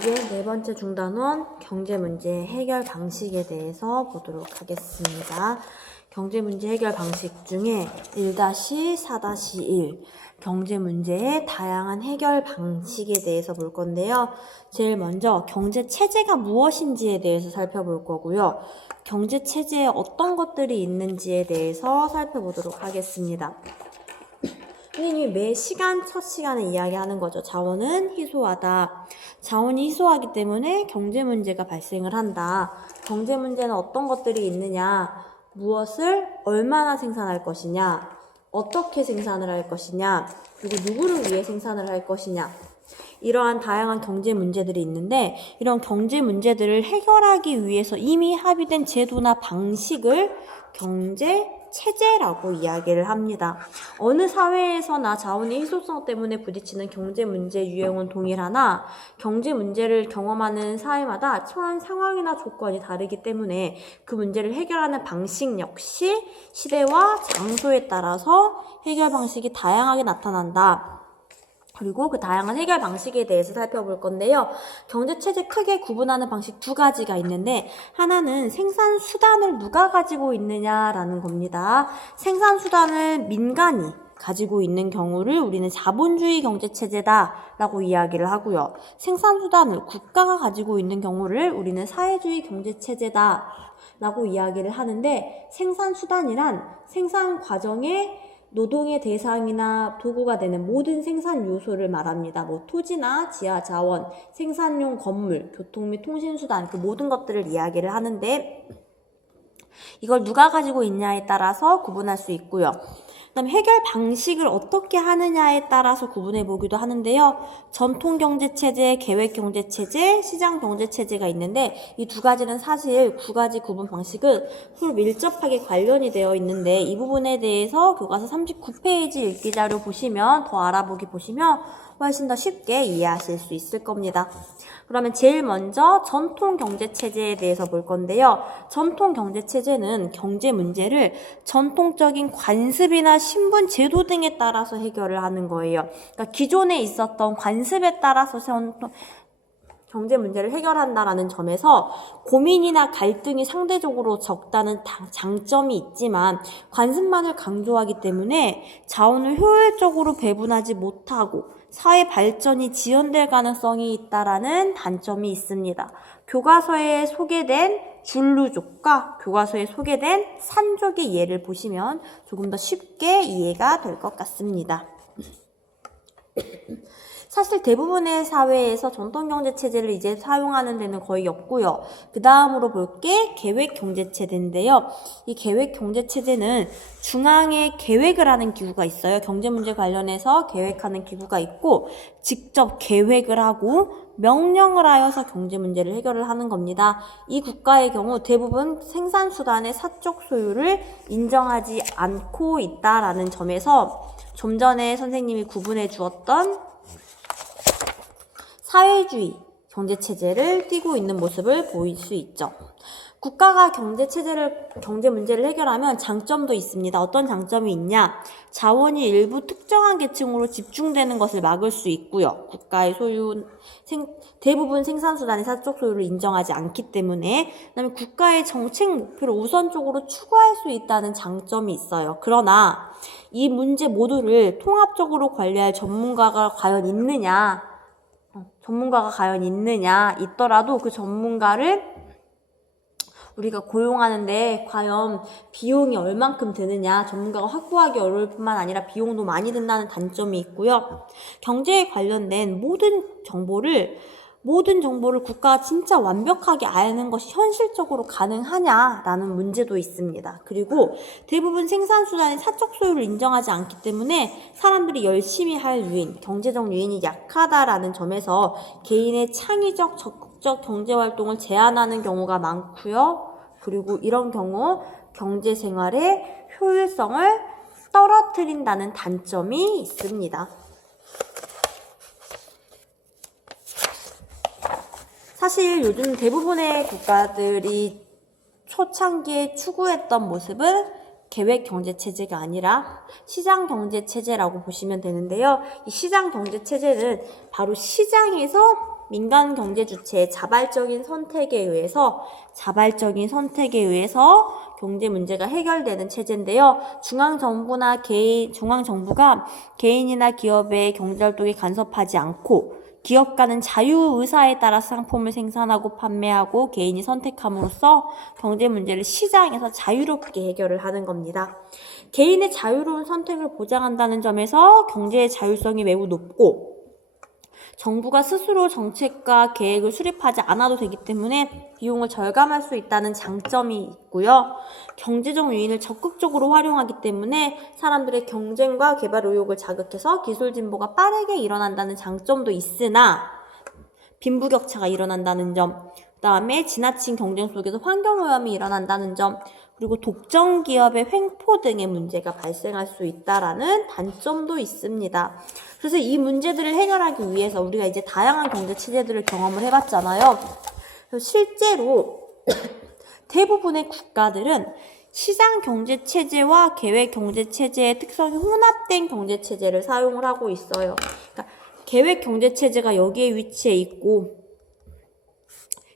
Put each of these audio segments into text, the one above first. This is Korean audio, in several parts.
이제 네 번째 중단원 경제문제 해결 방식에 대해서 보도록 하겠습니다. 경제문제 해결 방식 중에 1-4-1 경제문제의 다양한 해결 방식에 대해서 볼 건데요. 제일 먼저 경제체제가 무엇인지에 대해서 살펴볼 거고요. 경제체제에 어떤 것들이 있는지에 대해서 살펴보도록 하겠습니다. 선생님이 매 시간 첫 시간에 이야기하는 거죠. 자원은 희소하다. 자원이 희소하기 때문에 경제 문제가 발생을 한다. 경제 문제는 어떤 것들이 있느냐, 무엇을 얼마나 생산할 것이냐, 어떻게 생산을 할 것이냐, 그리고 누구를 위해 생산을 할 것이냐, 이러한 다양한 경제 문제들이 있는데, 이런 경제 문제들을 해결하기 위해서 이미 합의된 제도나 방식을 경제 체제라고 이야기를 합니다. 어느 사회에서나 자원의 희소성 때문에 부딪히는 경제 문제 유형은 동일하나 경제 문제를 경험하는 사회마다 처한 상황이나 조건이 다르기 때문에 그 문제를 해결하는 방식 역시 시대와 장소에 따라서 해결 방식이 다양하게 나타난다. 그리고 그 다양한 해결 방식에 대해서 살펴볼 건데요. 경제체제 크게 구분하는 방식 두 가지가 있는데, 하나는 생산수단을 누가 가지고 있느냐라는 겁니다. 생산수단을 민간이 가지고 있는 경우를 우리는 자본주의 경제체제다라고 이야기를 하고요. 생산수단을 국가가 가지고 있는 경우를 우리는 사회주의 경제체제다라고 이야기를 하는데, 생산수단이란 생산 과정에 노동의 대상이나 도구가 되는 모든 생산 요소를 말합니다. 토지나 지하 자원, 생산용 건물, 교통 및 통신수단, 그 모든 것들을 이야기를 하는데, 이걸 누가 가지고 있냐에 따라서 구분할 수 있고요. 그다음 해결 방식을 어떻게 하느냐에 따라서 구분해 보기도 하는데요. 전통 경제체제, 계획 경제체제, 시장 경제체제가 있는데, 이 두 가지는 사실 두 가지 구분 방식은 서로 밀접하게 관련이 되어 있는데, 이 부분에 대해서 교과서 39페이지 읽기 자료 보시면, 더 알아보기 보시면 훨씬 더 쉽게 이해하실 수 있을 겁니다. 그러면 제일 먼저 전통 경제체제에 대해서 볼 건데요. 전통 경제체제는 경제 문제를 전통적인 관습이나 신분 제도 등에 따라서 해결을 하는 거예요. 그러니까 기존에 있었던 관습에 따라서 경제 문제를 해결한다라는 점에서 고민이나 갈등이 상대적으로 적다는 장점이 있지만, 관습만을 강조하기 때문에 자원을 효율적으로 배분하지 못하고 사회 발전이 지연될 가능성이 있다라는 단점이 있습니다. 교과서에 소개된 줄루족과 교과서에 소개된 산족의 예를 보시면 조금 더 쉽게 이해가 될 것 같습니다. 사실 대부분의 사회에서 전통경제체제를 이제 사용하는 데는 거의 없고요. 그 다음으로 볼 게 계획경제체제인데요. 이 계획경제체제는 중앙에 계획을 하는 기구가 있어요. 경제문제 관련해서 계획하는 기구가 있고, 직접 계획을 하고 명령을 하여서 경제문제를 해결을 하는 겁니다. 이 국가의 경우 대부분 생산수단의 사적 소유를 인정하지 않고 있다라는 점에서 좀 전에 선생님이 구분해 주었던 사회주의 경제체제를 띠고 있는 모습을 보일 수 있죠. 국가가 경제 문제를 해결하면 장점도 있습니다. 어떤 장점이 있냐? 자원이 일부 특정한 계층으로 집중되는 것을 막을 수 있고요. 국가의 대부분 생산수단의 사적 소유를 인정하지 않기 때문에, 그다음에 국가의 정책 목표를 우선적으로 추구할 수 있다는 장점이 있어요. 그러나 이 문제 모두를 통합적으로 관리할 전문가가 과연 있느냐? 있더라도 그 전문가를 우리가 고용하는데 과연 비용이 얼만큼 드느냐, 전문가가 확보하기 어려울 뿐만 아니라 비용도 많이 든다는 단점이 있고요. 경제에 관련된 모든 정보를 국가가 진짜 완벽하게 아는 것이 현실적으로 가능하냐라는 문제도 있습니다. 그리고 대부분 생산수단의 사적 소유를 인정하지 않기 때문에 사람들이 열심히 할 유인, 경제적 유인이 약하다라는 점에서 개인의 창의적, 적극적 경제활동을 제한하는 경우가 많고요. 그리고 이런 경우 경제생활의 효율성을 떨어뜨린다는 단점이 있습니다. 사실 요즘 대부분의 국가들이 초창기에 추구했던 모습은 계획경제체제가 아니라 시장경제체제라고 보시면 되는데요. 이 시장경제체제는 바로 시장에서 민간 경제 주체의 자발적인 선택에 의해서 경제 문제가 해결되는 체제인데요. 중앙정부가 개인이나 기업의 경제활동에 간섭하지 않고 기업가는 자유의사에 따라 상품을 생산하고 판매하고 개인이 선택함으로써 경제 문제를 시장에서 자유롭게 해결을 하는 겁니다. 개인의 자유로운 선택을 보장한다는 점에서 경제의 자율성이 매우 높고 정부가 스스로 정책과 계획을 수립하지 않아도 되기 때문에 비용을 절감할 수 있다는 장점이 있고요. 경제적 요인을 적극적으로 활용하기 때문에 사람들의 경쟁과 개발 의욕을 자극해서 기술 진보가 빠르게 일어난다는 장점도 있으나 빈부격차가 일어난다는 점, 그 다음에 지나친 경쟁 속에서 환경오염이 일어난다는 점, 그리고 독점 기업의 횡포 등의 문제가 발생할 수 있다라는 단점도 있습니다. 그래서 이 문제들을 해결하기 위해서 우리가 이제 다양한 경제 체제들을 경험을 해봤잖아요. 실제로 대부분의 국가들은 시장 경제 체제와 계획 경제 체제의 특성이 혼합된 경제 체제를 사용을 하고 있어요. 그러니까 계획 경제 체제가 여기에 위치해 있고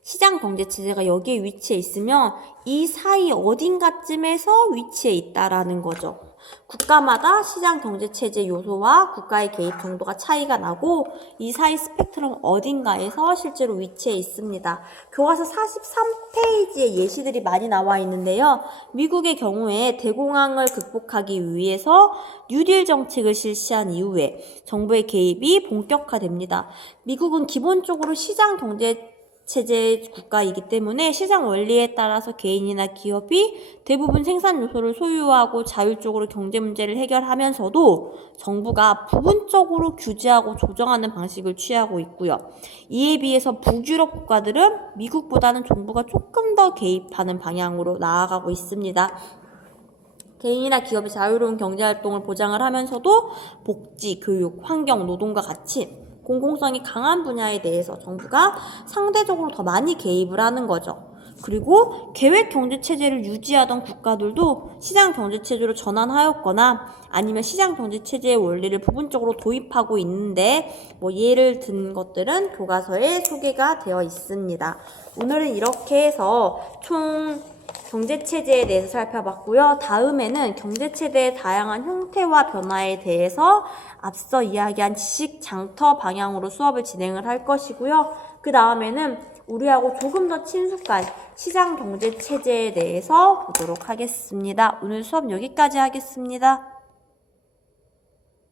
시장 경제 체제가 여기에 위치해 있으면 이 사이 어딘가쯤에서 위치해 있다라는 거죠. 국가마다 시장 경제 체제 요소와 국가의 개입 정도가 차이가 나고 이 사이 스펙트럼 어딘가에서 실제로 위치해 있습니다. 교과서 43페이지에 예시들이 많이 나와 있는데요. 미국의 경우에 대공황을 극복하기 위해서 뉴딜 정책을 실시한 이후에 정부의 개입이 본격화됩니다. 미국은 기본적으로 시장 경제 체제 국가이기 때문에 시장 원리에 따라서 개인이나 기업이 대부분 생산 요소를 소유하고 자율적으로 경제 문제를 해결하면서도 정부가 부분적으로 규제하고 조정하는 방식을 취하고 있고요. 이에 비해서 북유럽 국가들은 미국보다는 정부가 조금 더 개입하는 방향으로 나아가고 있습니다. 개인이나 기업의 자유로운 경제활동을 보장을 하면서도 복지, 교육, 환경, 노동과 같이 공공성이 강한 분야에 대해서 정부가 상대적으로 더 많이 개입을 하는 거죠. 그리고 계획 경제 체제를 유지하던 국가들도 시장 경제 체제로 전환하였거나 아니면 시장 경제 체제의 원리를 부분적으로 도입하고 있는데 예를 든 것들은 교과서에 소개가 되어 있습니다. 오늘은 이렇게 해서 총 경제체제에 대해서 살펴봤고요. 다음에는 경제체제의 다양한 형태와 변화에 대해서 앞서 이야기한 지식 장터 방향으로 수업을 진행을 할 것이고요. 그 다음에는 우리하고 조금 더 친숙한 시장 경제체제에 대해서 보도록 하겠습니다. 오늘 수업 여기까지 하겠습니다.